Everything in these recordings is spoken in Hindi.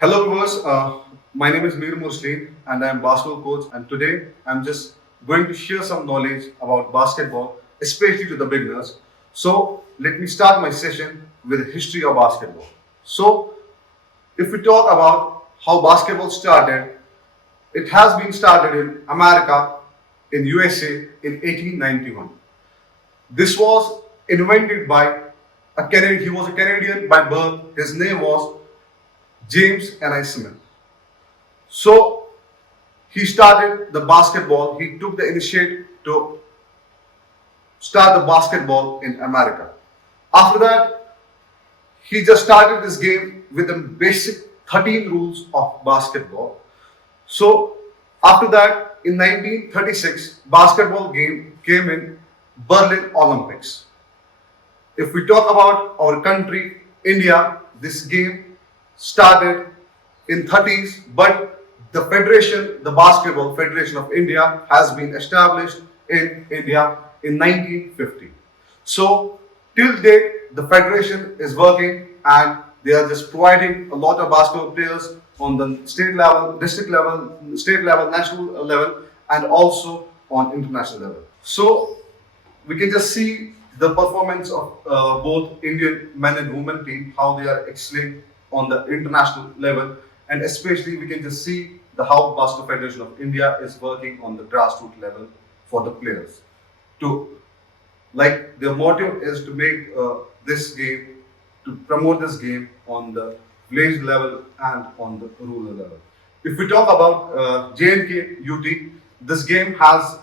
Hello viewers, my name is Mir Muslim and I am basketball coach, and today I'm just going to share some knowledge about basketball, especially to the beginners. So let me start my session with the history of basketball. So if we talk about how basketball started, it has been started in America, in USA in 1891. This was invented by a Canadian, he was a Canadian by birth, his name was James N.I. Smith. So he started the basketball. He took the initiative to start the basketball in America. After that, he just started this game with the basic 13 rules of basketball. So after that, in 1936, basketball game came in Berlin Olympics. If we talk about our country, India, this game started in 30s, but the federation, the Basketball Federation of India, has been established in India in 1950. So till date, the federation is working and they are just providing a lot of basketball players on the state level, district level, state level, national level, and also on international level. So we can just see the performance of both Indian men and women team, how they are excelling on the international level, and especially we can just see the how Basketball Federation of India is working on the grassroots level for the players. To like their motto is to make this game, to promote this game on the village level and on the rural level. If we talk about JNK UT, this game has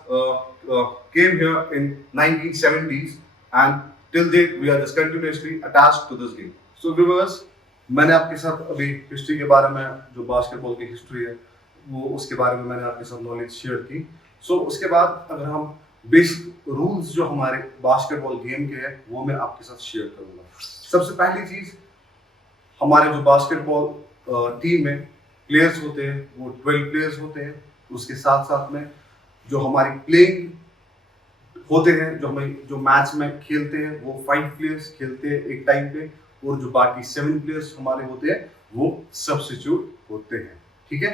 came here in 1970s, and till date we are just continuously attached to this game. So viewers, मैंने आपके साथ अभी हिस्ट्री के बारे में, जो बास्केटबॉल की हिस्ट्री है वो उसके बारे में मैंने आपके साथ नॉलेज शेयर की. सो उसके बाद अगर हम बेसिक रूल्स जो हमारे बास्केटबॉल गेम के हैं वो मैं आपके साथ शेयर करूंगा. सबसे पहली चीज, हमारे जो बास्केटबॉल टीम में प्लेयर्स होते हैं वो 12 प्लेयर्स होते हैं. उसके साथ साथ में जो हमारी प्लेइंग होते हैं, जो मैच में खेलते हैं वो 5 प्लेयर्स खेलते हैं एक टाइम पे, और जो बाकी 7 प्लेयर्स हमारे होते हैं वो सब्स्टिट्यूट होते हैं. ठीक है.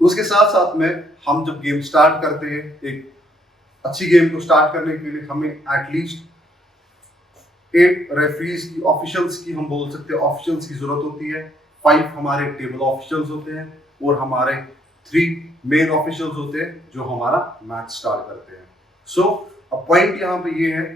उसके साथ साथ में हम जब गेम स्टार्ट करते हैं, एक अच्छी गेम को स्टार्ट करने के लिए हमें एटलीस्ट 8 रेफरीज की, ऑफिशियल्स की, हम बोल सकते हैं ऑफिशियल्स की जरूरत होती है. 5 हमारे टेबल ऑफिशियल्स होते हैं और हमारे 3 मेन ऑफिशियल्स होते हैं जो हमारा मैच स्टार्ट करते हैं. सो अब पॉइंट यहाँ पे ये है,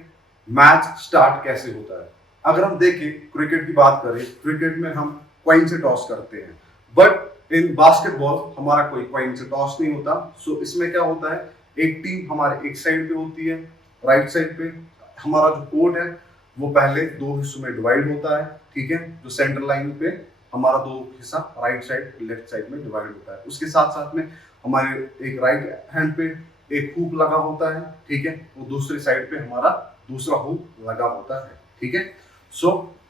मैच स्टार्ट कैसे होता है. अगर हम देखें, क्रिकेट की बात करें, क्रिकेट में हम कॉइन से टॉस करते हैं, बट इन बास्केटबॉल हमारा कोई कॉइन से टॉस नहीं होता. सो इसमें क्या होता है, एक टीम हमारे एक साइड पे होती है, राइट साइड पे हमारा जो कोर्ट है वो पहले 2 हिस्सों में डिवाइड होता है. ठीक है. जो सेंटर लाइन पे हमारा 2 हिस्सा राइट साइड लेफ्ट साइड में डिवाइड होता है. उसके साथ साथ में हमारे एक राइट हैंड पे एक हुक लगा होता है. ठीक है. वो दूसरी साइड पे हमारा दूसरा हुक लगा होता है. ठीक है. सो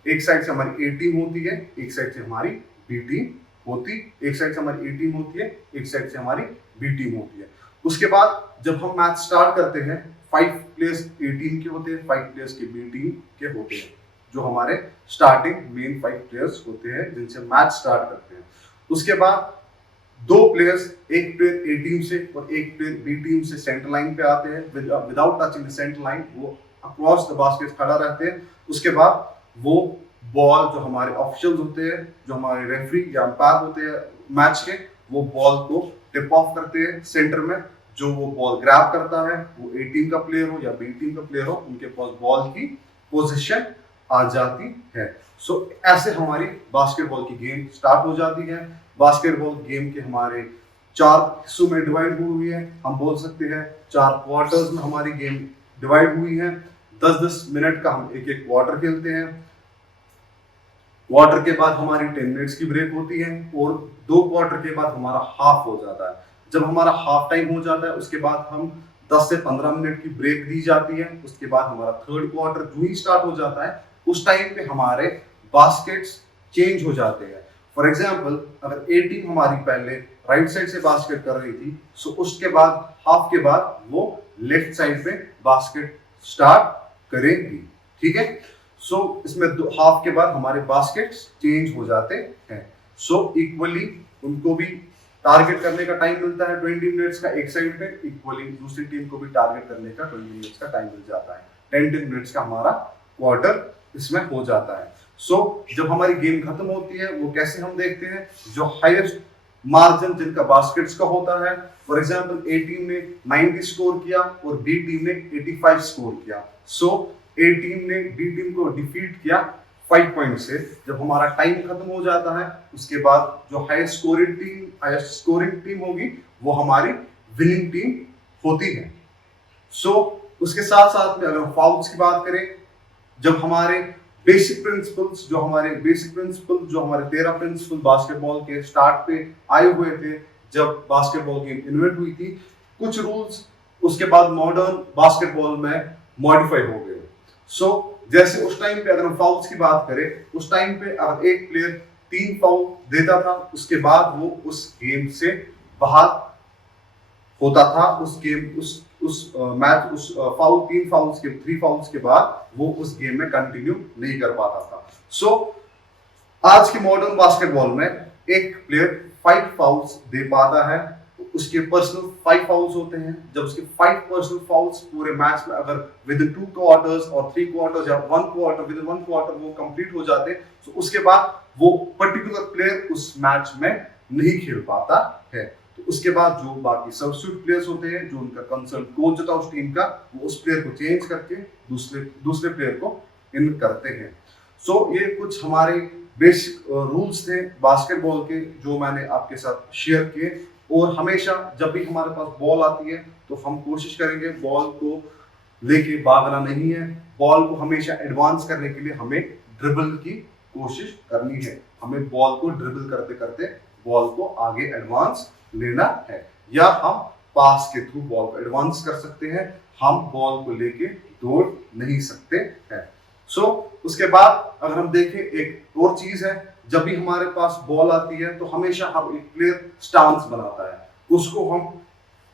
एक साइड से हमारी ए टीम होती है, एक साइड से हमारी बी टीम होती, एक साइड से हमारी ए टीम होती है, एक साइड से हमारी बी टीम होती है. उसके बाद जब हम मैच स्टार्ट करते हैं, 5 प्लेयर्स ए टीम के होते हैं, 5 प्लेयर्स के बी टीम के होते हैं, जो हमारे स्टार्टिंग मेन 5 प्लेयर्स होते हैं जिनसे मैच स्टार्ट करते हैं. उसके बाद 2 प्लेयर्स, एक प्लेयर ए टीम से और एक प्लेयर बी टीम से सेंटर लाइन पे आते हैं. Without touching the centre line वो अक्रॉस द बास्केट खड़ा रहते हैं. उसके बाद वो बॉल, जो हमारे ऑफिशियल्स होते हैं, जो हमारे रेफरी या अंपायर होते हैं मैच के, वो बॉल को टिप ऑफ करते हैं सेंटर में. जो वो बॉल ग्रैब करता है, वो ए टीम का प्लेयर हो या बी टीम का प्लेयर हो, उनके पास बॉल की पोजीशन आ जाती है. सो ऐसे हमारी बास्केटबॉल की गेम स्टार्ट हो जाती है. बास्केटबॉल गेम के हमारे 4 हिस्सों में डिवाइड हुई है. हम बोल सकते हैं 4 क्वार्टर्स में हमारी गेम डिवाइड हुई है. 10-10 मिनट का हम एक क्वार्टर खेलते हैं. क्वार्टर के बाद हमारी 10 मिनट्स की ब्रेक होती है और 2 क्वार्टर के बाद हमारा हाफ हो जाता है. जब हमारा हाफ टाइम हो जाता है उसके बाद हम 10 से 15 मिनट की ब्रेक दी जाती है. उसके बाद हमारा 3rd क्वार्टर जो ही स्टार्ट हो जाता है, उस टाइम पे हमारे बास्केट्स चेंज हो जाते हैं. फॉर एग्जाम्पल, अगर ए टीम हमारी पहले राइट साइड से बास्केट कर रही थी, सो उसके बाद हाफ के बाद वो लेफ्ट साइड पे बास्केट स्टार्ट करेंगी. ठीक है. सो इसमें हाफ के बाद हमारे बास्केट्स चेंज हो जाते हैं. सो इक्वली उनको भी टारगेट करने का टाइम मिलता है 20 मिनट्स का एक साइड पे, इक्वली दूसरी टीम को भी टारगेट करने का 20 मिनट्स का टाइम मिल जाता है। 10 मिनट्स का हमारा क्वार्टर इसमें हो जाता है। सो जब हमारी गेम खत्म होती है वो कैसे हम देखते हैं, जो हाईएस्ट मार्जिन जिनका बास्केट्स का होता है, फॉर एग्जांपल ए टीम ने 90 स्कोर किया और बी टीम ने 85 स्कोर किया। सो ए टीम ने बी टीम को डिफीट किया 5 पॉइंट से। जब हमारा टाइम खत्म हो जाता है उसके बाद जो हाईएस्ट स्कोरिंग टीम होगी वो हमारी विनिंग टीम होती है। सो उसके साथ साथ में अगर फाउल्स की बात करें, जब हमारे बेसिक प्रिंसिपल्स जो हमारे 13 प्रिंसिपल बास्केटबॉल के स्टार्ट पे आए हुए थे जब बास्केटबॉल गेम इन्वेंट हुई थी, कुछ रूल्स उसके बाद मॉडर्न बास्केटबॉल में मॉडिफाई हो गए। सो जैसे उस टाइम पे अगर हम फाउल्स की बात करें, उस टाइम पे अगर एक प्लेयर 3 फाउल देता था उसके बाद वो उस गेम से बाहर होता था। उस गेम उस मैच उस फाउल 3 फाउल्स के 3 फाउल्स के बाद वो उस गेम में कंटिन्यू नहीं कर पाता था। सो आज के मॉडर्न बास्केटबॉल में एक प्लेयर 5 फाउल्स दे पाता है, उसके पर्सनल 5 फाउल्स होते हैं। जब उसके 5 पर्सनल फाउल्स पूरे मैच में अगर विद इन 2 क्वार्टर्स और 3 क्वार्टर्स या 1 क्वार्टर विद इन 1 क्वार्टर वो कंप्लीट हो जाते, तो उसके बाद वो पर्टिकुलर प्लेयर उस मैच में नहीं खेल पाता है। तो उसके बाद जो बाकी सब्स्टिट्यूट प्लेयर्स होते हैं, जो उनका कंसर्न कोच होता है उस टीम का, वो उस प्लेयर को चेंज करके दूसरे प्लेयर को इन करते हैं। सो ये कुछ हमारे बेसिक रूल्स थे बास्केटबॉल के जो मैंने आपके साथ शेयर किए। और हमेशा जब भी हमारे पास बॉल आती है तो हम कोशिश करेंगे बॉल को लेके भागना नहीं है। बॉल को हमेशा एडवांस करने के लिए हमें ड्रिबल की कोशिश करनी है। हमें बॉल को ड्रिबल करते करते बॉल को आगे एडवांस लेना है, या हम पास के थ्रू बॉल को एडवांस कर सकते हैं। हम बॉल को लेके दौड़ नहीं सकते हैं। सो उसके बाद अगर हम देखें एक और चीज है, जब भी हमारे पास बॉल आती है तो हमेशा हम एक प्लेयर स्टांस बनाता है, उसको हम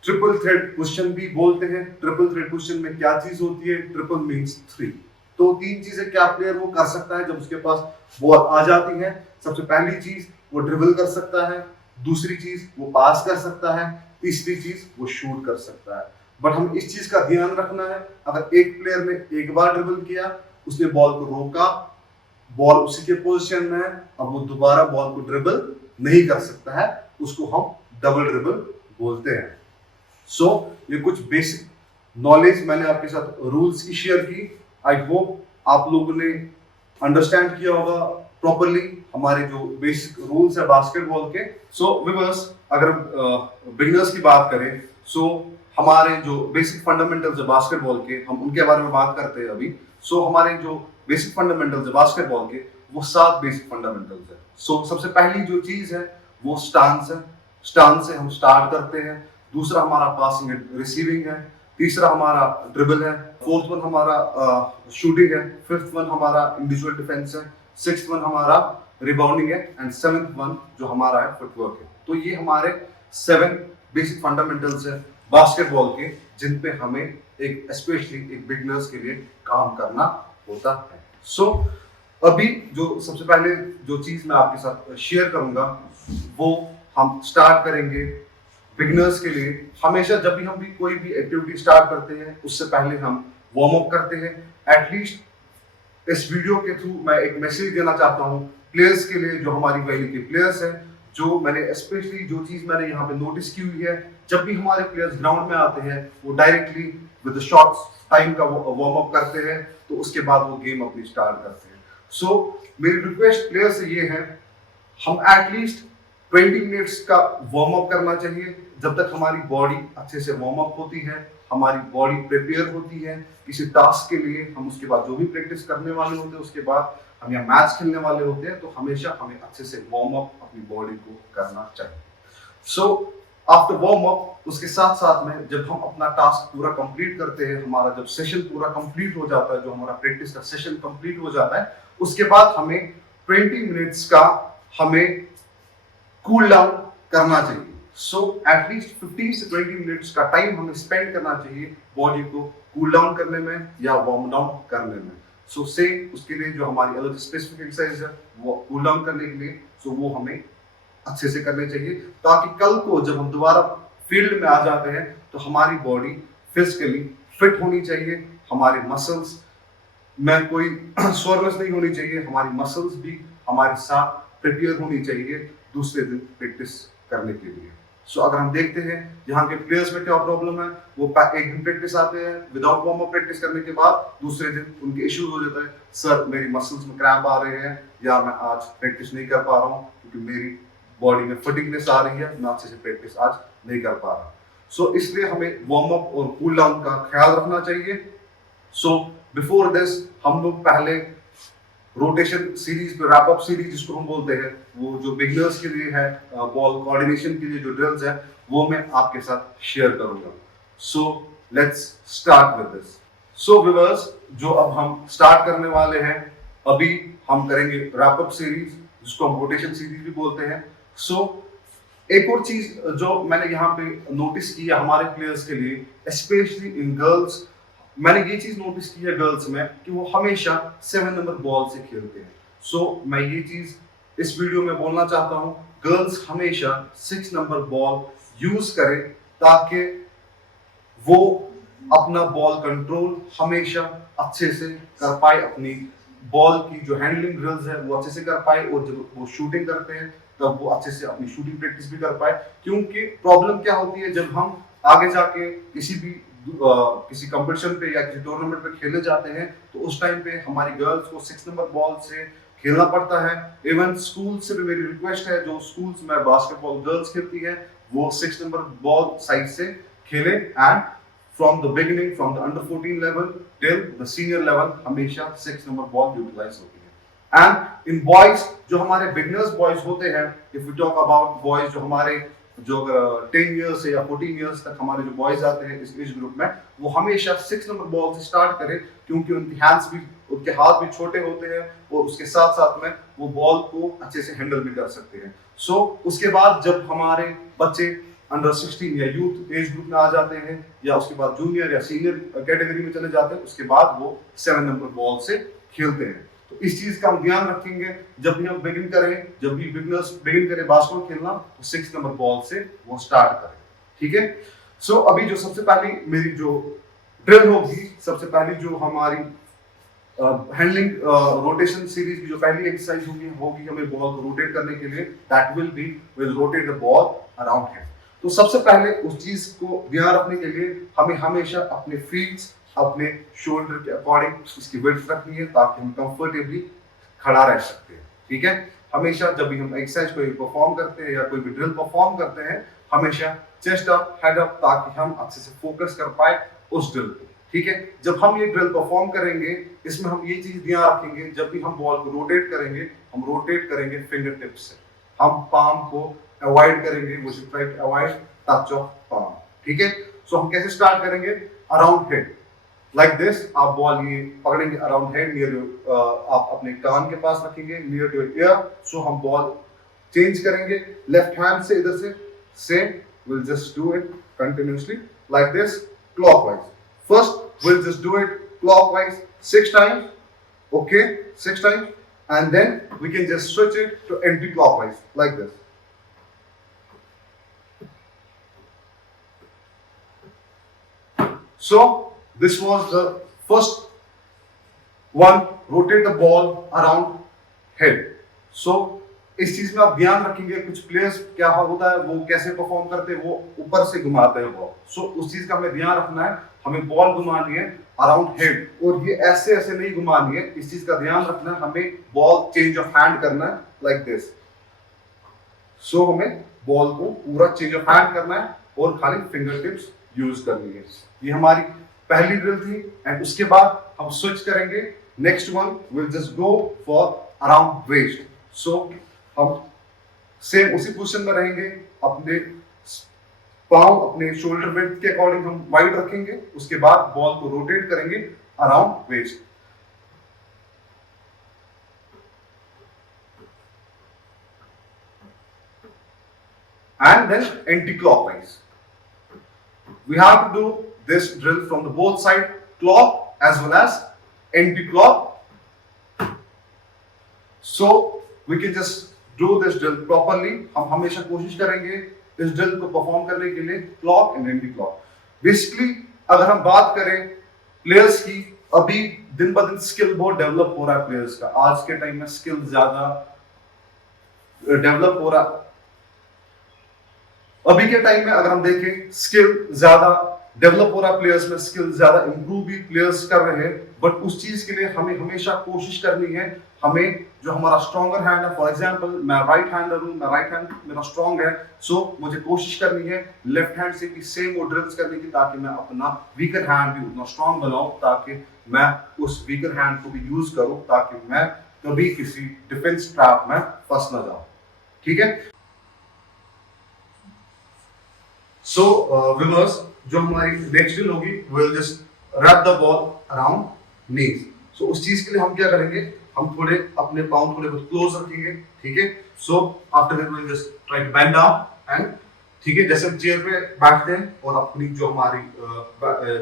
ट्रिपल थ्रेड पोजीशन भी बोलते हैं। ट्रिपल थ्रेड पोजीशन में क्या चीज होती है, ट्रिपल मींस 3। तो 3 चीजें क्या प्लेयर वो कर सकता है जब उसके पास बॉल आ जाती है। सबसे पहली चीज वो ड्रिबल कर सकता है, दूसरी चीज वो पास कर सकता है, तीसरी चीज वो शूट कर सकता है। बट हम इस चीज का ध्यान रखना है, अगर एक प्लेयर ने एक बार ड्रिबल किया, उसने बॉल को रोका, बॉल उसी के पोजीशन में है, अब वो दोबारा बॉल को ड्रिबल नहीं कर सकता है, उसको हम डबल ड्रिबल बोलते हैं। सो ये कुछ बेसिक नॉलेज मैंने आपके साथ रूल्स की शेयर की। आई होप आप लोगों ने अंडरस्टैंड किया होगा प्रॉपरली हमारे जो बेसिक रूल्स है बास्केटबॉल के। सो व्यूअर्स, अगर बिगिनर्स की बात करें, सो हमारे जो बेसिक फंडामेंटल्स है बास्केटबॉल के, हम उनके बारे में बात करते हैं अभी। सो हमारे जो बेसिक फंडामेंटल्स है बास्केटबॉल के, वो 7 बेसिक फंडामेंटल्स है। सो सबसे पहली जो चीज है वो स्टांस है। स्टांस से हम स्टार्ट करते हैं। दूसरा हमारा पासिंग एंड रिसीविंग है। तीसरा हमारा ड्रिबल है। फोर्थ वन हमारा शूटिंग है। फिफ्थ वन हमारा इंडिविजुअल डिफेंस है। सिक्स्थ वन हमारा रिबाउंडिंग है। एंड सेवेंथ वन जो हमारा है फुटवर्क है। तो ये हमारे 7 बेसिक फंडामेंटल्स है बास्केटबॉल के, जिन पे हमें एक स्पेशली एक बिगिनर्स के लिए काम करना होता है। सो अभी जो सबसे पहले जो चीज मैं आपके साथ शेयर करूंगा वो हम स्टार्ट करेंगे बिगिनर्स के लिए। हमेशा जब भी हम भी कोई भी एक्टिविटी स्टार्ट करते हैं उससे पहले हम वार्म अप करते हैं। एटलीस्ट इस वीडियो के थ्रू मैं एक मैसेज देना चाहता हूँ प्लेयर्स के लिए, जो हमारी वैली के प्लेयर्स हैं, जो मैंने स्पेशली जो चीज मैंने यहाँ पे नोटिस की हुई है, जब भी हमारे प्लेयर्स ग्राउंड में आते हैं वो डायरेक्टली विद शॉर्ट टाइम का वो वार्म अप करते हैं, तो उसके बाद वो गेम अपनी स्टार्ट करते हैं। सो मेरी रिक्वेस्ट प्लेयर से ये है, हम एटलीस्ट 20 मिनट्स का वार्म अप करना चाहिए। जब तक हमारी बॉडी अच्छे से वार्म अप होती है, हमारी बॉडी प्रिपेयर होती है किसी टास्क के लिए, हम उसके बाद जो भी प्रैक्टिस करने वाले होते हैं, उसके बाद हम यहाँ मैच खेलने वाले होते हैं, तो हमेशा हमें अच्छे से वार्म अप अपनी बॉडी को करना चाहिए। सो आफ्टर वार्म अप, उसके साथ साथ में जब हम अपना टास्क पूरा कंप्लीट करते हैं, हमारा जब सेशन पूरा कंप्लीट हो जाता है, जो हमारा प्रैक्टिस का सेशन कंप्लीट हो जाता है, उसके बाद हमें 20 मिनट्स का हमें कूल डाउन करना चाहिए। सो एटलीस्ट 15 से 20 मिनट्स का टाइम हमें स्पेंड करना चाहिए बॉडी को कूल डाउन करने में या वार्म डाउन करने में। सो सेम उसके लिए जो हमारी अलग स्पेसिफिक एक्सरसाइज है वो कूल डाउन करने के लिए, सो वो हमें अच्छे से करने चाहिए, ताकि कल को जब हम दोबारा फील्ड में आ जाते हैं तो हमारी बॉडी फिजिकली फिट होनी चाहिए, हमारे मसल्स में कोई सोरनेस नहीं होनी चाहिए, हमारी मसल्स भी हमारे साथ प्रिपेयर होनी चाहिए दूसरे दिन प्रैक्टिस करने के लिए। सो अगर हम देखते हैं यहाँ के प्लेयर्स में क्या प्रॉब्लम है, वो एक दिन प्रैक्टिस आते हैं, विदाउट वार्म अप प्रैक्टिस करने के बाद दूसरे दिन उनके इश्यूज हो जाता है, सर मेरी मसल्स में क्रैम्प आ रहे हैं, या मैं आज प्रैक्टिस नहीं कर पा रहा हूँ क्योंकि मेरी बॉडी में फटीगनेस आ रही है, मैं अच्छे से प्रैक्टिस आज नहीं कर पा रहा। सो इसलिए हमें वार्म अप और कूल डाउन का ख्याल रखना चाहिए। सो बिफोर दिस हम लोग पहले रोटेशन सीरीज पे, रैप अप सीरीज जिसको हम बोलते हैं, वो जो बिगिनर्स के लिए है, बॉल कोऑर्डिनेशन के लिए जो ड्रिल्स है वो मैं आपके साथ शेयर करूंगा। So let's start with this. So viewers, जो अब हम स्टार्ट करने वाले हैं, अभी हम करेंगे रैप अप सीरीज जिसको हम रोटेशन सीरीज भी बोलते हैं। सो एक और चीज जो मैंने यहाँ पे नोटिस की है हमारे प्लेयर्स के लिए, स्पेशली इन गर्ल्स, मैंने ये चीज नोटिस की है गर्ल्स में कि वो हमेशा 7 नंबर बॉल से खेलते हैं। सो मैं ये चीज इस वीडियो में बोलना चाहता हूँ, गर्ल्स हमेशा 6 नंबर बॉल यूज करें ताकि वो अपना बॉल कंट्रोल हमेशा अच्छे से कर पाए, अपनी बॉल की जो हैंडलिंग ड्रिल्स है वो अच्छे से कर पाए, और जब वो शूटिंग करते हैं तब वो अच्छे से अपनी शूटिंग प्रैक्टिस भी कर पाए। क्योंकि प्रॉब्लम क्या होती है, जब हम आगे जाके किसी कंपटीशन पे या किसी टूर्नामेंट पे खेलने जाते हैं तो उस टाइम पे हमारी गर्ल्स को 6 नंबर बॉल से खेलना पड़ता है। इवन स्कूल से भी मेरी रिक्वेस्ट है, जो स्कूल्स में बास्केटबॉल गर्ल्स खेलती है वो 6 नंबर बॉल साइज से खेले, and from the beginning, from the under 14 level till the senior level हमेशा 6 नंबर बॉल यूटिलाइज होती है। एंड इन बॉयज, जो हमारे बिगिनर्स बॉयज होते हैं, if you talk about boys जो हमारे 10 ईयर्स से या 14 ईयर्स तक हमारे जो बॉयज आते हैं इस एज ग्रुप में, वो हमेशा 6 नंबर बॉल से स्टार्ट करें, क्योंकि उनके हाथ भी छोटे होते हैं और उसके साथ साथ में वो बॉल को अच्छे से हैंडल भी कर सकते हैं। सो उसके बाद जब हमारे बच्चे अंडर 16 या यूथ एज ग्रुप में आ जाते हैं, या उसके बाद जूनियर या सीनियर कैटेगरी में चले जाते हैं, उसके बाद वो 7 नंबर बॉल से खेलते हैं। तो इस चीज का हम ध्यान रखेंगे जब भी हम बिगिन करें, जब भी बिगिनर्स बिगिन करें बास्केटबॉल खेलना, तो 6 नंबर बॉल से वो स्टार्ट करें, ठीक है। सो अभी जो सबसे पहली मेरी जो ड्रिल होगी, सबसे पहली जो हमारी हैंडलिंग रोटेशन सीरीज की जो पहली एक्सरसाइज होगी हमें बॉल को रोटेट करने के लिए, that will be will rotate the ball around head. तो सबसे पहले उस चीज को ध्यान रखने के लिए हमें हमेशा अपने फीट अपने शोल्डर के अकॉर्डिंग इसकी विड्थ रखनी है, ताकि हम कंफर्टेबली खड़ा रह सकते हैं, ठीक है। हमेशा जब भी हम एक्सरसाइज कोई परफॉर्म करते हैं या कोई भी ड्रिल परफॉर्म करते हैं, हमेशा चेस्ट अप हेड अप, ताकि हम अच्छे से फोकस कर पाए उस ड्रिल पे, ठीक है। जब हम ये ड्रिल परफॉर्म करेंगे, इसमें हम ये चीज ध्यान रखेंगे, जब भी हम बॉल को रोटेट करेंगे, हम रोटेट करेंगे फिंगर टिप्स से, हम पाम को अवॉइड करेंगे, वो should try to avoid touch of palm, ठीक है। सो हम कैसे स्टार्ट करेंगे, अराउंड हेड लाइक दिस, आप बॉल ये पकड़ेंगे अराउंड हेड, नियर आप अपने कान के पास रखेंगे, नियर टू ईयर। सो हम बॉल चेंज करेंगे लेफ्ट हैंड से, इधर से same, we'll just do it continuously like this clockwise. First we'll just do it clockwise 6 times, okay, 6 times, and then we can just switch it to anti-clockwise like this. So this was the first one, rotate the ball around head. So इस चीज में आप ध्यान रखेंगे, कुछ प्लेयर्स क्या होता है वो कैसे परफॉर्म करते हैं, वो ऊपर से घुमाते हैं बॉल। सो उस चीज का हमें ध्यान रखना है, हमें बॉल घुमानी है अराउंड हेड, और ये ऐसे ऐसे नहीं घुमानी है, इस चीज का ध्यान रखना है, हमें बॉल चेंज ऑफ हैंड करना है लाइक दिस। सो हमें बॉल को पूरा चेंज ऑफ हैंड करना है और खाली फिंगर टिप्स यूज करनी है। ये हमारी पहली ड्रिल थी, एंड उसके बाद हम स्विच करेंगे, next one will just go for around waist. So हम सेम उसी पोजीशन में रहेंगे, अपने पांव अपने शोल्डर विड्थ के अकॉर्डिंग हम वाइड रखेंगे, उसके बाद बॉल को रोटेट करेंगे around waist. And then anti-clockwise. We have to do this drill from the both side, clock as well as anti-clock So we can just do this drill properly. हम हमेशा कोशिश करेंगे इस ड्रिल को परफॉर्म करने के लिए clock and anti clock. Basically अगर हम बात करें प्लेयर्स की, अभी दिन ब दिन स्किल बहुत डेवलप हो रहा है प्लेयर्स का. आज के टाइम में स्किल ज्यादा डेवलप हो रहा है. अभी के टाइम में अगर हम देखें स्किल ज्यादा डेवलप हो रहा है प्लेयर्स में, स्किल ज्यादा इंप्रूव भी प्लेयर्स कर रहे हैं. बट उस चीज के लिए हमें हमेशा कोशिश करनी है, हमें जो हमारा स्ट्रॉन्गर हैंड है, फॉर एग्जांपल मैं राइट हैंडर हूं, मैं राइट हैंड मेरा स्ट्रॉन्ग है, सो मुझे कोशिश करनी है लेफ्ट हैंड से भी सेम वो ड्रिल्स करने की, ताकि मैं अपना वीकर हैंड भी उतना स्ट्रॉन्ग बनाऊं, ताकि मैं उस वीकर हैंड को भी यूज करूं, ताकि मैं कभी किसी डिफेंस ट्रैप में फंस ना जाऊं. ठीक है. सो विवर्स, जो हमारी नेक्स्ट ड्रिल होगी, will just wrap the ball around knees. So उस चीज के लिए हम क्या करेंगे, हम थोड़े अपने पाँव थोड़े बहुत क्लोज रखेंगे. ठीक है. So after that will just try to bend down and, ठीक है, जैसे हम चेयर पे बैठते हैं और अपनी जो हमारी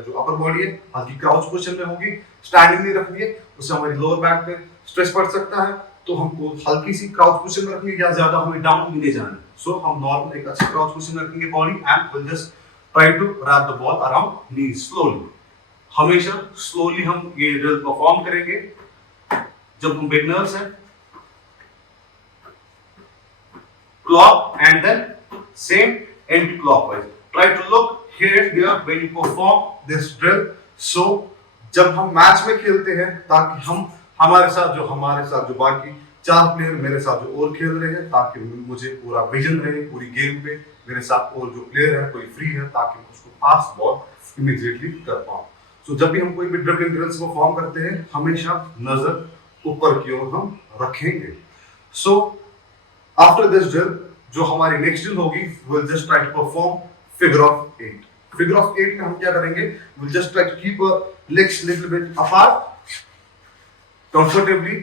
जो अपर बॉडी है हल्की क्राउच पोजीशन में होगी, स्टैंडिंग नहीं रखनी है, उससे हमारी लोअर बैक पे स्ट्रेस पड़ सकता है. तो हमको हल्की सी क्राउच पोजीशन में रखनी है, या ज्यादा हमें डाउन भी नहीं जाना. सो हम नॉर्मल एक अच्छी क्राउच पोजीशन में रखेंगे body and will just try to wrap the ball around knees slowly. हमेशा स्लोली हम ये ड्रिल परफॉर्म करेंगे. जब हम बिगनर्स हैं, clock and then same anti clockwise. Try to look here here when you perform this drill. So जब हम मैच में खेलते हैं, ताकि हम हमारे साथ जो बाकी 4 प्लेयर मेरे साथ जो और खेल रहे हैं, ताकि मुझे पूरा विजन रहे पूरी गेम पे, मेरे साथ और जो प्लेयर है कोई फ्री है, ताकि मैं उसको पास बॉल इमीडिएटली कर पाऊं. सो जब भी हम कोई भी ड्रिबलिंग ड्रिल्स परफॉर्म करते हैं, हमेशा नजर ऊपर की ओर हम रखेंगे. सो आफ्टर दिस ड्रिल, जो हमारी नेक्स्ट ड्रिल होगी, will just try to perform figure of 8. Figure of 8 में हम क्या करेंगे, will just try to keep our legs little bit apart comfortably,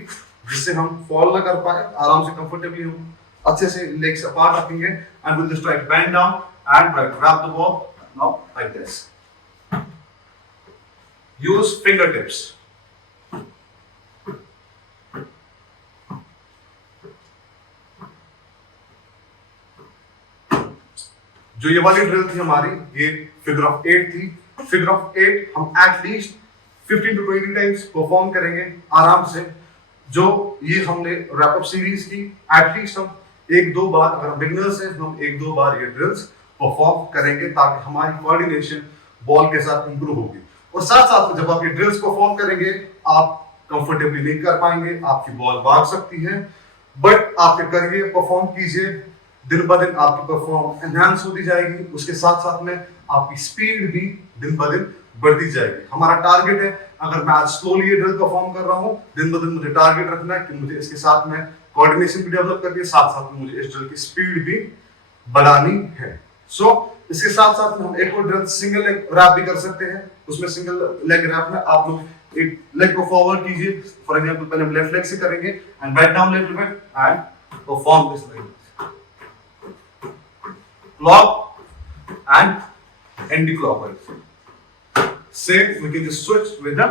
जिससे हम फॉल ना कर पाए. आराम से कंफर्टेबली हम अच्छे से लेग्स अपार्ट रखेंगे and will just try to bend down and try to wrap the ball now like this. Use finger tips. जो ये वाली ड्रिल थी हमारी, ये फिगर ऑफ 8 थी. फिगर ऑफ 8 हम एटलीस्ट 15 to 20 टाइम्स परफॉर्म करेंगे आराम से. जो ये हमने रैप अप सीरीज की, एटलीस्ट हम 1-2 बार, अगर हम बिगिनर्स हैं, हम 1-2 बार ये ड्रिल्स परफॉर्म करेंगे, ताकि हमारी कोऑर्डिनेशन बॉल के साथ इंप्रूव होगी. और साथ साथ में जब आप ये ड्रिल्स परफॉर्म करेंगे, आप कंफर्टेबली नहीं कर पाएंगे, आपकी बॉल भाग सकती है. बट आप ये करिए, परफॉर्म कीजिए, दिन ब दिन आपकी परफॉर्म एनहांस होती जाएगी. उसके साथ साथ में आपकी स्पीड भी दिन ब दिन बढ़ती जाएगी. हमारा टारगेट है, अगर मैं आज स्लोली ड्रिल परफॉर्म कर रहा हूं, दिन ब दिन मुझे टारगेट रखना है कि मुझे इसके साथ में कोऑर्डिनेशन भी डेवलप करनी है, साथ साथ में मुझे इस ड्रिल की स्पीड भी बढ़ानी है. सो इसके साथ साथ में हम एक और ड्रिल सिंगल लेग रैप भी कर सकते हैं. उसमें सिंगल लेग रैप में आप लोग एक लेग को फॉरवर्ड कीजिए. फॉर एग्जांपल पहले हम लेफ्ट लेग से करेंगे and back down little bit and perform this like clock and anti-clockwise. Same, we can just switch with the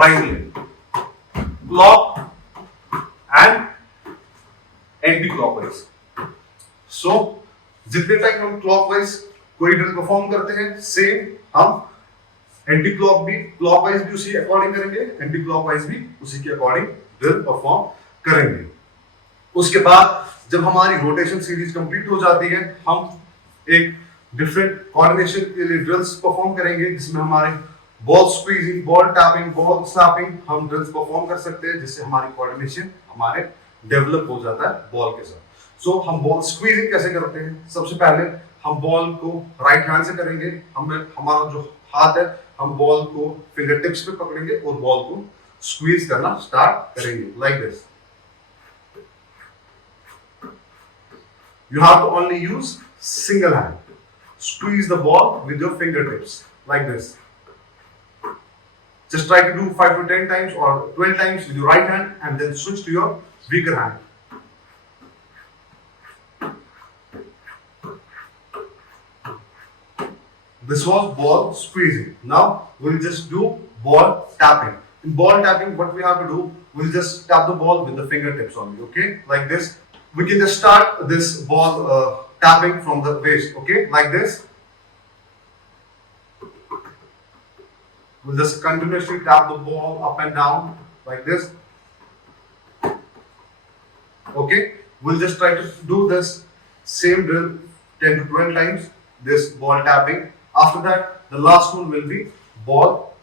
right leg. Clock and anti-clockwise. So, जितने टाइम हम clockwise कोई ड्रिल परफॉर्म करते हैं, सेम हम एंटी क्लॉकवाइज भी उसी अकॉर्डिंग करेंगे, एंटी क्लॉकवाइज भी उसी के अकॉर्डिंग ड्रिल परफॉर्म करेंगे. उसके बाद जब हमारी रोटेशन सीरीज कंप्लीट हो जाती है, हम एक डिफरेंट कोऑर्डिनेशन के लिए ड्रिल्स परफॉर्म करेंगे, जिसमें हमारे ball squeezing, ball tapping, ball slapping हम ड्रिल्स परफॉर्म कर सकते हैं, जिससे हमारी कोऑर्डिनेशन हमारे डेवलप हो जाता है बॉल के साथ. सो हम बॉल स्क्वीजिंग कैसे करते हैं? सबसे पहले हम बॉल को राइट हैंड से करेंगे. हमारा जो हाथ है, हम बॉल को फिंगर टिप्स पे पकड़ेंगे और बॉल को स्क्वीज करना स्टार्ट करेंगे like this. You have to only use single hand. Squeeze the ball with your fingertips like this. Just try to do 5 to 10 times or 12 times with your right hand and then switch to your weaker hand. This was ball squeezing. Now we'll just do ball tapping. In ball tapping, what we have to do, we'll just tap the ball with the fingertips only, okay, like this. We can just start this ball tapping from the waist, okay, like this. We'll just continuously tap the ball up and down like this. Okay, we'll just try to do this same drill 10 to 12 times, this ball tapping. After that, the last one will be ball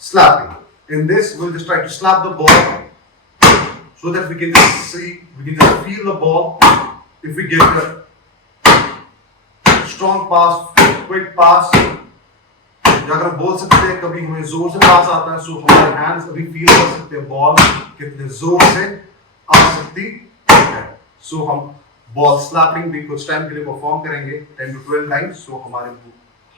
slapping. In this, we'll just try to slap the ball so that we can just feel the ball. If we get a strong pass, quick pass, अगर हम बोल सकते हैं कभी हमें जोर से पास आता है, सो हमारे हैंड्स अभी फील कर सकते हैं बॉल कितने जोर से आ सकती है. सो हम बॉल स्लैपिंग भी कुछ टाइम के लिए परफॉर्म करेंगे 10 to 12 टाइम्स, सो हमारे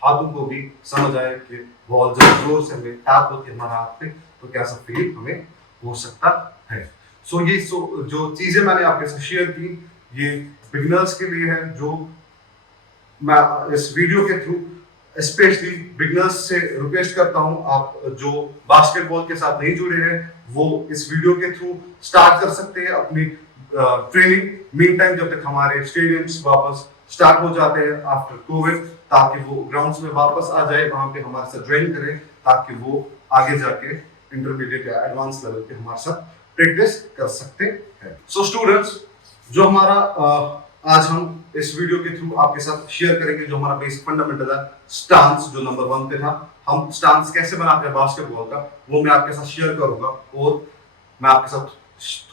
हाथों को भी समझ आए कि बॉल जब जोर से हमें टैप होती है हमारे हाथ पे तो कैसा फील हमें हो सकता है. सो ये जो चीजें मैंने आपके साथ शेयर की ये बिगिनर्स के लिए है, जो मैं इस वीडियो के थ्रू स्पेशली बिगिनर्स से रिक्वेस्ट करता हूं, आप जो बास्केटबॉल के साथ नहीं जुड़े हैं वो इस वीडियो के थ्रू स्टार्ट कर सकते हैं अपनी ट्रेनिंग. मीन टाइम जब तक हमारे स्टेडियम्स वापस स्टार्ट हो जाते हैं आफ्टर कोविड, ताकि वो ग्राउंड्स में वापस आ जाए, वहां पे हमारे साथ ज्वाइन करें, ताकि वो आगे जाके इंटरमीडिएट या एडवांस लेवल पे हमारे साथ प्रैक्टिस कर सकते हैं. सो स्टूडेंट्स, जो हमारा आज हम इस वीडियो के थ्रू आपके साथ शेयर करेंगे जो हमारा बेसिक फंडामेंटल है, स्टांस जो नंबर 1 पे था. हम स्टांस कैसे बनाते हैं बास्केटबॉल का वो मैं आपके साथ शेयर करूंगा, और मैं आपके साथ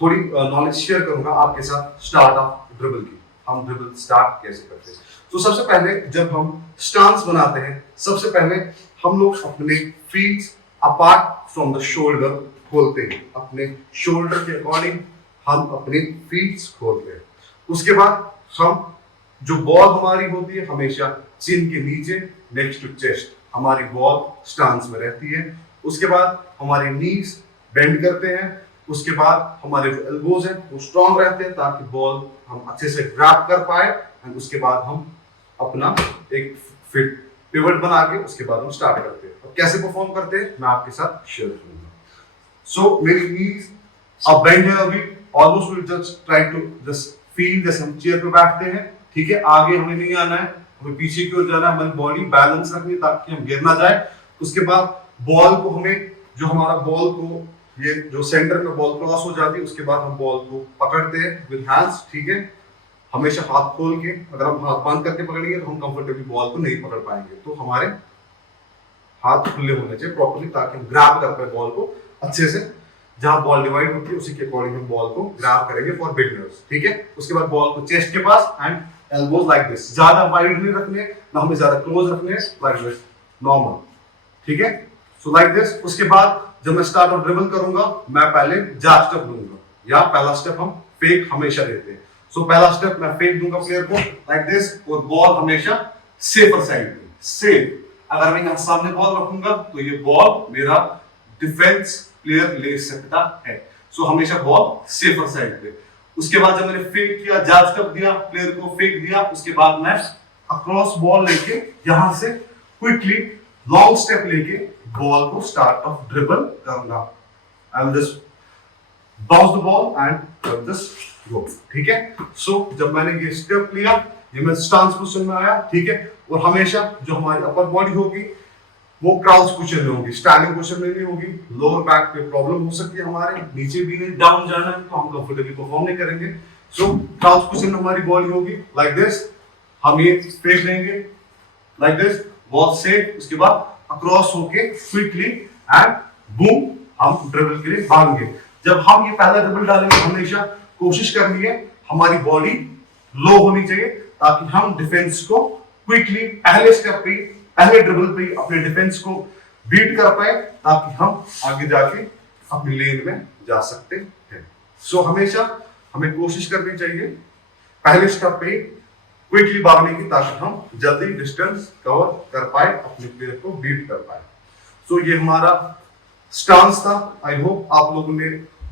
थोड़ी नॉलेज शेयर करूंगा आपके साथ स्टार्ट ऑफ ड्रिबल की. हम ड्रिबल स्टार्ट कैसे करते हैं. तो सबसे पहले जब हम स्टांस बनाते हैं, सबसे पहले हम लोग अपने feet apart from the shoulder खोलते हैं. अपने शोल्डर के अकॉर्डिंग हम अपने फीट खोलते हैं. उसके बाद हम जो बॉल हमारी होती है हमेशा चिन के नीचे नेक्स्ट टू चेस्ट हमारी बॉल स्टांस में रहती है. उसके बाद हमारे नीज बेंड करते हैं. उसके बाद हमारे जो एल्बोज हैं वो स्ट्रांग रहते हैं ताकि बॉल हम अच्छे से ग्रैब कर पाए. एंड उसके बाद हम अपना एक फिट पिवट बना के उसके बाद हम स्टार्ट करते हैं. अब कैसे परफॉर्म करते हैं मैं आपके साथ शेयर करूंगा. सो मेरी नीज अब बेंड है, अभी almost will just try to just feel जैसे हम चेयर पे बैठते हैं, ठीक है. आगे हमें नहीं आना है, हमें पीछे की ओर जाना है, हमारी बॉडी बैलेंस रखनी है ताकि हम गिर ना जाए. उसके बाद बॉल को हमें जो हमारा बॉल को ये जो सेंटर में बॉल क्रॉस हो जाती है उसके बाद हम बॉल को पकड़ते हैं विद हैंड्स, ठीक है. हमेशा हाथ खोल के, अगर हम हाथ बंद करके पकड़ेंगे तो हम कंफर्टेबली बॉल को नहीं पकड़ पाएंगे. तो हमारे हाथ खुले होने चाहिए प्रॉपर्ली ताकि हम ग्रैब कर पाए बॉल को अच्छे से. जहां बॉल डिवाइड होती है उसी के अकॉर्डिंग हम बॉल को ग्रैब करेंगे फॉर बिगिनर्स, ठीक है. उसके बाद बॉल को चेस्ट के पास एंड एल्बोज लाइक दिस. ज्यादा वाइड नहीं रखने, ना हमें ज्यादा क्लोज रखने, लाइक दिस नॉर्मल, ठीक है. So like this. उसके बाद जब मैं स्टार्ट और ड्रिबल करूंगा मैं पहले जैब स्टेप लूंगा, या पहला स्टेप हम फेक हमेशा लेते हैं. सो पहला स्टेप मैं फेक दूंगा प्लेयर को लाइक दिस, और बॉल हमेशा सेफर साइड पे सेफ. अगर मैं यहां सामने बॉल रखूंगा तो ये बॉल मेरा डिफेंस प्लेयर ले सकता है. सो हमेशा बॉल सेफर साइड पे. उसके बाद जब मैंने फेक किया, जैब स्टेप दिया, प्लेयर को फेक दिया, उसके बाद मैं अक्रॉस बॉल लेके यहां से क्विकली लॉन्ग स्टेप लेके बॉल को स्टार्ट ऑफ ड्रिबल करूंगा. I will just bounce the ball and just go, ठीक है. सो जब मैंने ये स्टेप लिया, ये मैं स्टांस पोजीशन में आया, ठीक है. और हमेशा जो हमारी अपर बॉडी होगी वो क्राउच पोजीशन में होगी, स्टैंडिंग पोजीशन में नहीं होगी. लोअर बैक पे प्रॉब्लम हो सकती है, हमारे नीचे भी नहीं डाउन जाना है तो हम कंफर्टेबली परफॉर्म नहीं करेंगे. सो क्राउच पोजीशन में हमारी बॉडी होगी लाइक दिस. हम ये फेक लेंगे लाइक दिस, बॉल सेट. उसके बाद अक्रॉस होके क्विकली एंड बूम हम ड्रिबल के लिए भागेंगे. जब हम ये पहला ड्रिबल डालेंगे हमेशा कोशिश करनी है हमारी बॉडी लो होनी चाहिए ताकि हम डिफेंस को क्विकली पहले स्टेप पे, पहले ड्रिबल पे अपने डिफेंस को बीट कर पाए ताकि हम आगे जाके अपनी लेन में जा सकते हैं. सो हमेशा हमें कोशिश करनी चाहिए पहले स्टेप पे क्विकली भागने की ताकि हम जल्दी डिस्टेंस कवर कर पाए, अपने प्लेयर को बीट कर पाए. सो ये हमारा स्टांस था. आई होप आप लोगों ने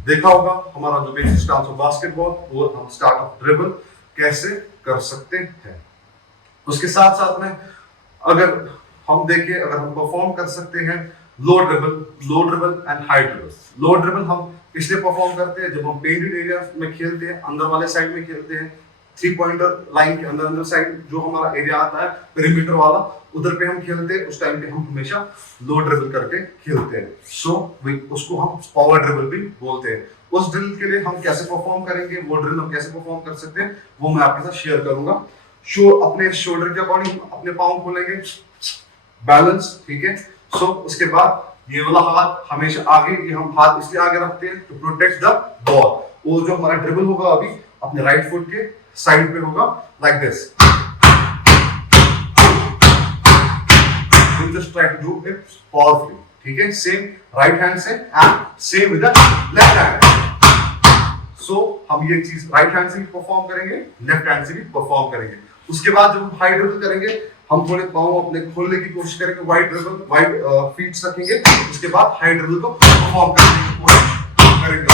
देखा होगा हमारा जो बेसिक स्टांस ऑफ बास्केटबॉल, और हम स्टार्ट ऑफ ड्रिबल कैसे कर सकते हैं. उसके साथ साथ में अगर हम देखें, अगर हम परफॉर्म कर सकते हैं low dribble and high dribble. Low dribble हम इसलिए परफॉर्म करते हैं जब हम पेंटेड एरिया में खेलते हैं, अंदर वाले साइड में खेलते हैं, 3 पॉइंटर लाइन के अंदर साइड जो हमारा एरिया आता है पेरीमीटर वाला, उधर पे हम खेलते हैं। उस टाइम पे हम हमेशा लो ड्रिबल करके खेलते हैं। सो उसको हम पावर ड्रिबल भी बोलते हैं। उस ड्रिल के लिए हम कैसे परफॉर्म करेंगे, वो ड्रिल हम कैसे परफॉर्म कर सकते हैं, वो मैं आपके साथ शेयर करूंगा। अपने शोल्डर के अकॉर्डिंग अपने पाँव खोलेंगे, बैलेंस, ठीक है। सो उसके बाद ये वाला हाथ हमेशा आगे, ये हम हाथ इसलिए आगे रखते हैं टू प्रोटेक्ट द बॉल। वो जो हमारा ड्रिबल होगा अभी अपने राइट फुट के साइड पे होगा, like this. We'll just try to do it powerfully, ठीक है। सेम राइट हैंड से and same with the left hand. So हम ये चीज राइट हैंड से भी परफॉर्म करेंगे, लेफ्ट हैंड से भी परफॉर्म करेंगे। उसके बाद जब हम हाई ड्रिबल करेंगे, हम थोड़े पाँव अपने खोलने की कोशिश करेंगे, वाइड ड्रिबल, वाइड फीट्स रखेंगे। उसके बाद हाई ड्रिबल को परफॉर्म करेंगे।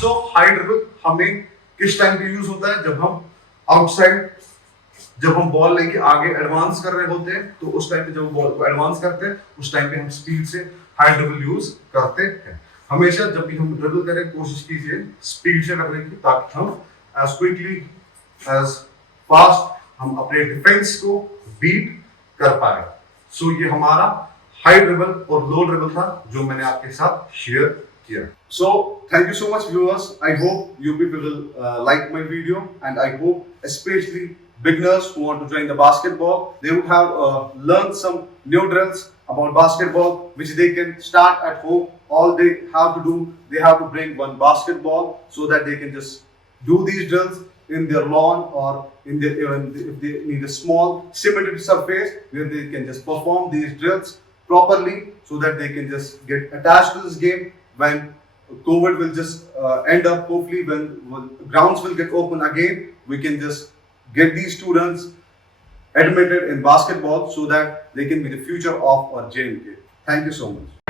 सो हाई ड्रिबल हमें किस टाइम पे यूज होता है, जब हम आउटसाइड, जब हम बॉल लेके आगे एडवांस कर रहे होते हैं, तो उस टाइम पे जब बॉल को एडवांस करते हैं, उस टाइम पे हम स्पीड से हाई ड्रिबल यूज करते हैं। हमेशा जब भी हम ड्रिबल करें, कोशिश कीजिए स्पीड से करने की, ताकि हम एज क्विकली एज फास्ट हम अपने डिफेंस को बीट कर पाए। सो ये हमारा हाई ड्रिबल और लो ड्रिबल था जो मैंने आपके साथ शेयर किया। So thank you so much viewers. I hope you people will like my video, and I hope especially beginners who want to join the basketball, they would have learned some new drills about basketball which they can start at home. All they have to do, they have to bring one basketball so that they can just do these drills in their lawn, or in their, even if they need a small cemented surface where they can just perform these drills properly, so that they can just get attached to this game when COVID will just end up. Hopefully when grounds will get open again, we can just get these students admitted in basketball so that they can be the future of our JNK. Thank you so much.